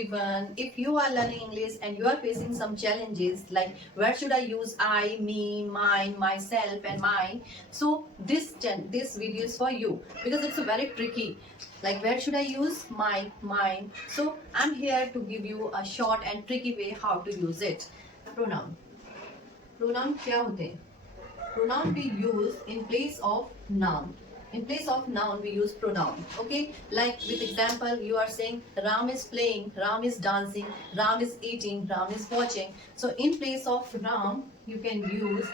everyone. If you are learning English and you are facing some challenges like where should I use I, me, mine, myself, and mine, so this video is for you because it's a very tricky. Like where should I use my, mine? So I'm here to give you a short and tricky way how to use it. Pronoun. Pronoun क्या होते हैं? Pronoun we use in place of noun. In place of noun, we use pronoun. Okay, like with example, you are saying Ram is playing, Ram is dancing, Ram is eating, Ram is watching. So in place of Ram, you can use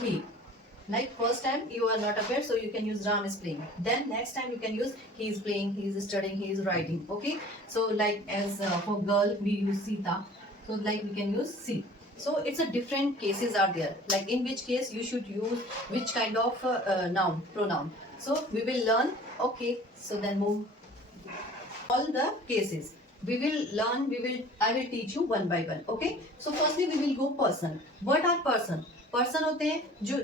he. Like first time you are not aware, so you can use Ram is playing. Then next time you can use he is playing, he is studying, he is writing. Okay, so like as for girl we use Sita. So like we can use she. So it's a different cases are there, like in which case you should use which kind of noun, pronoun. So we will learn. Okay, so then move all the cases. We will learn, I will teach you one by one. Okay, so firstly we will go person. What are person? Person होते हैं जो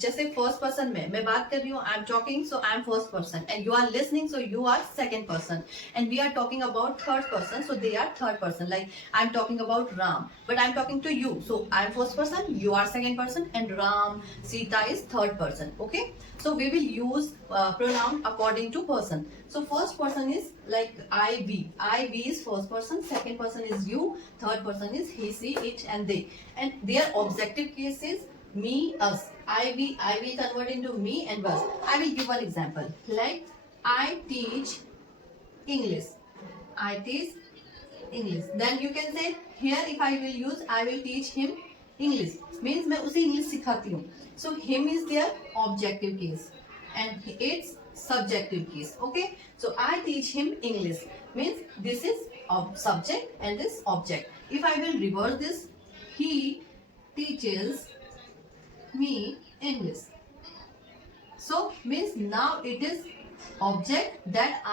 जैसे first person में मैं बात कर रही हूँ, I am talking so I am first person and you are listening so you are second person and we are talking about third person so they are third person. Like I am talking about Ram but I am talking to you, so I am first person, you are second person, and Ram, Sita is third person. Okay, so we will use pronoun according to person. So first person is like I, we is first person, second person is you, third person is he, she, it, and they. And their objective case is me, us. I will convert into me and us. I will give one example. Like I teach English. I teach English. Then you can say here if I will use I will teach him English. Means मैं उसे English सिखाती हूँ. So him is their objective case and it's subjective case. Okay. So I teach him English. Means this is subject and this object. If I will reverse this, he teaches me English. So means now it is object that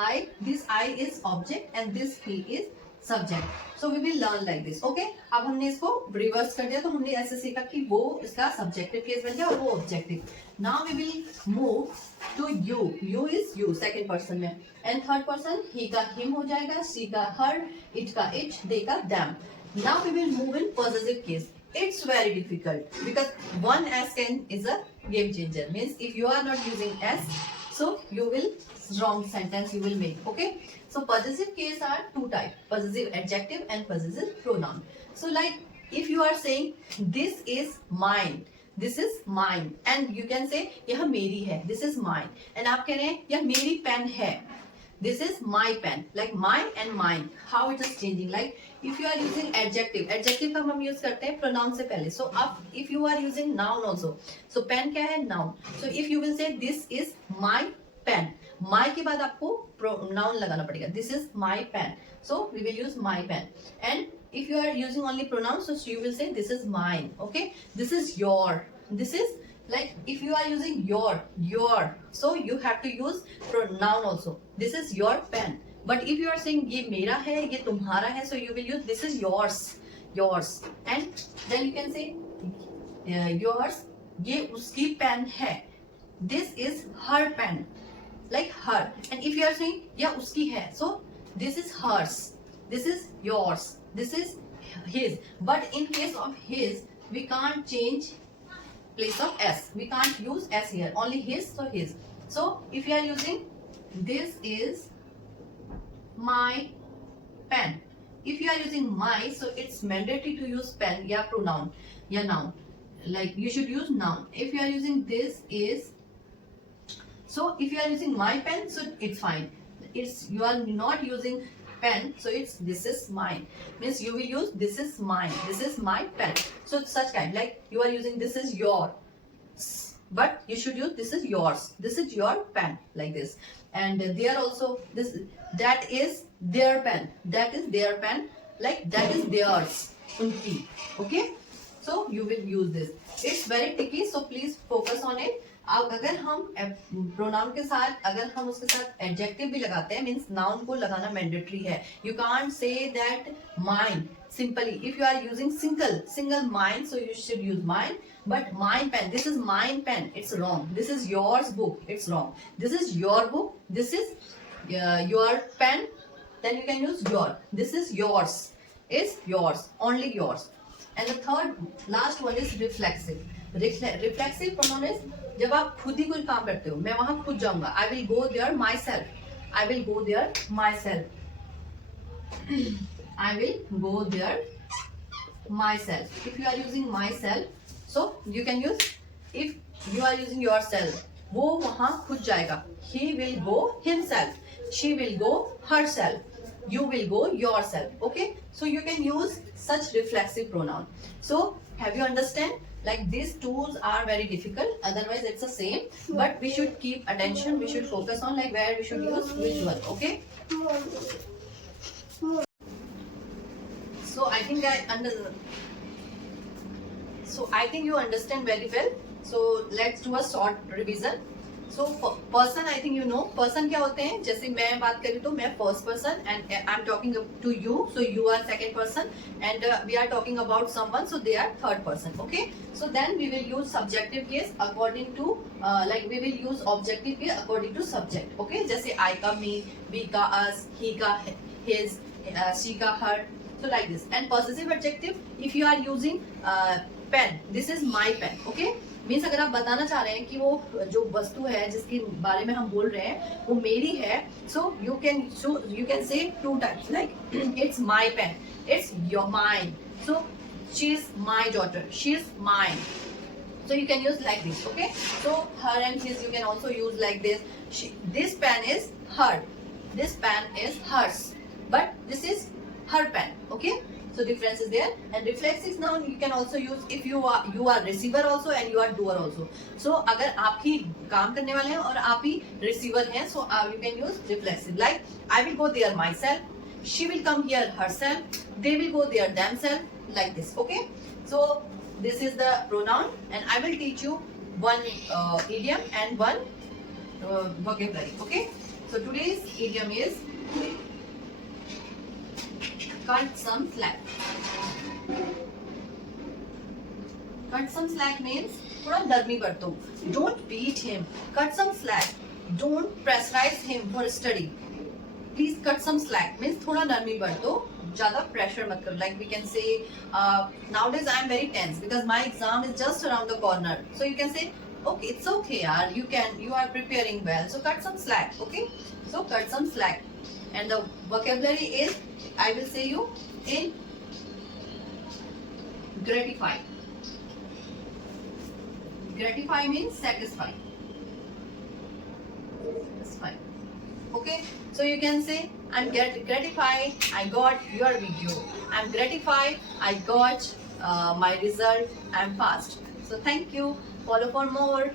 this I is object and this he is subject. So we will learn like this. Okay. अब हमने इसको reverse कर दिया तो हमने ऐसे सीखा कि वो इसका सब्जेक्टिव केस बन गया और वो objective. Now we will move to you. You is you second person में एंड थर्ड पर्सन ही का हिम हो जाएगा, शी का हर, इट का इट, दे का them. Now we will move in positive case. It's very difficult because one S is a game changer. Means if you are not using S, so you will wrong sentence you will make. Okay. So possessive case are two type: possessive adjective and possessive pronoun. So like if you are saying this is mine, this is mine, and you can say यह मेरी है, this is mine, and आप कह रहे हैं यह मेरी pen है, this is my pen. Like my and mine, how it is changing. Like if you are using adjective, adjective का हम use करते हैं pronoun से पहले. So अब if you are using noun also, so pen क्या है? Noun. So if you will say this is my pen, my के बाद आपको pronoun लगाना पड़ेगा. This is my pen. So we will use my pen. And if you are using only pronouns, so you will say this is mine. Okay. This is your. This is like if you are using your, so you have to use pronoun also. This is your pen. But if you are saying ये मेरा है, ये तुम्हारा है, so you will use this is yours. And then you can say yours, ये उसकी pen है. This is her pen. Like her. And if you are saying यह उसकी है, so this is hers. This is yours. This is his. But in case of his, we can't change place of S. We can't use S here. Only his, so his. So if you are using this is my pen. If you are using my, so it's mandatory to use pen या pronoun या noun. Like you should use noun. If you are using this is, so if you are using my pen, so it's fine. It's you are not using pen, so it's this is mine. Means you will use this is mine. This is my pen. So such kind like you are using this is your, but you should use this is yours. This is your pen like this. And there also this that is their pen. That is their pen. Like that is theirs. Unki. Okay. So you will use this. It's very tricky. So please focus on it. अब अगर हम pronoun के साथ अगर हम उसके साथ adjective भी लगाते हैं मीन्स नाउन को लगाना मैंडेटरी है. You can't say that mine simply. If you are using single mine, so you should use mine. But mine pen, this is mine pen, it's wrong. This is yours book, it's wrong. This is your book, this is your pen, then you can use your. This is yours. Is yours. Only yours. And the third, last one is reflexive. Reflexive pronoun is जब आप खुद ही कोई काम करते हो, मैं वहां खुद जाऊंगा. I will go there myself. I will go there myself. I will go there myself. If you are using myself, so you can use. If you are using yourself, वो वहां खुद जाएगा. He will go himself. She will go herself. You will go yourself. Okay, so you can use such reflexive pronoun. So have you understand? Like these tools are very difficult, otherwise it's the same, but we should keep attention, we should focus on like where we should use which one. Okay, so I think I think you understand very well. So let's do a short revision. So person, I think you know person क्या होते हैं. जैसे मैं बात करी तो मैं first person and I'm talking to you, so you are second person, and we are talking about someone, so they are third person. Okay, so then we will use subjective case according to like we will use objective case according to subject. Okay, जैसे I का me, we का us, he का his, she का her, so like this. And possessive adjective, if you are using pen, this is my pen. Okay, means अगर आप बताना चाह रहे हैं कि वो जो वस्तु है जिसके बारे में हम बोल रहे हैं वो मेरी है, so you can say two times like it's my pen, it's your mine, so she is my daughter, she is mine. So you can use like this. Okay, so her and his you can also use like this. This pen is her, this pen is hers, but this is her pen. Okay, so difference is there. And reflexive noun you can also use if you are receiver also and you are doer also. So अगर आप ही काम करने वाले हैं और आप ही receiver हैं, so you can use reflexive. Like I will go there myself, she will come here herself, they will go there themselves, like this. Okay, so this is the pronoun, and I will teach you one idiom and one vocabulary. Okay, so today's idiom is cut some slack. Cut some slack means थोड़ा नरमी बरतो. Don't beat him. Cut some slack. Don't pressurize him for study. Please cut some slack means थोड़ा नरमी बरतो, ज़्यादा pressure मत करो. Like we can say nowadays I am very tense because my exam is just around the corner. So you can say okay, it's okay yaar, you are preparing well, so cut some slack. Okay, so cut some slack. And the vocabulary is I will say you in gratify. Gratify means satisfy. Satisfy. Okay, so you can say I'm gratified I got your video. I'm gratified I got my result. I'm fast. So thank you. Follow for more.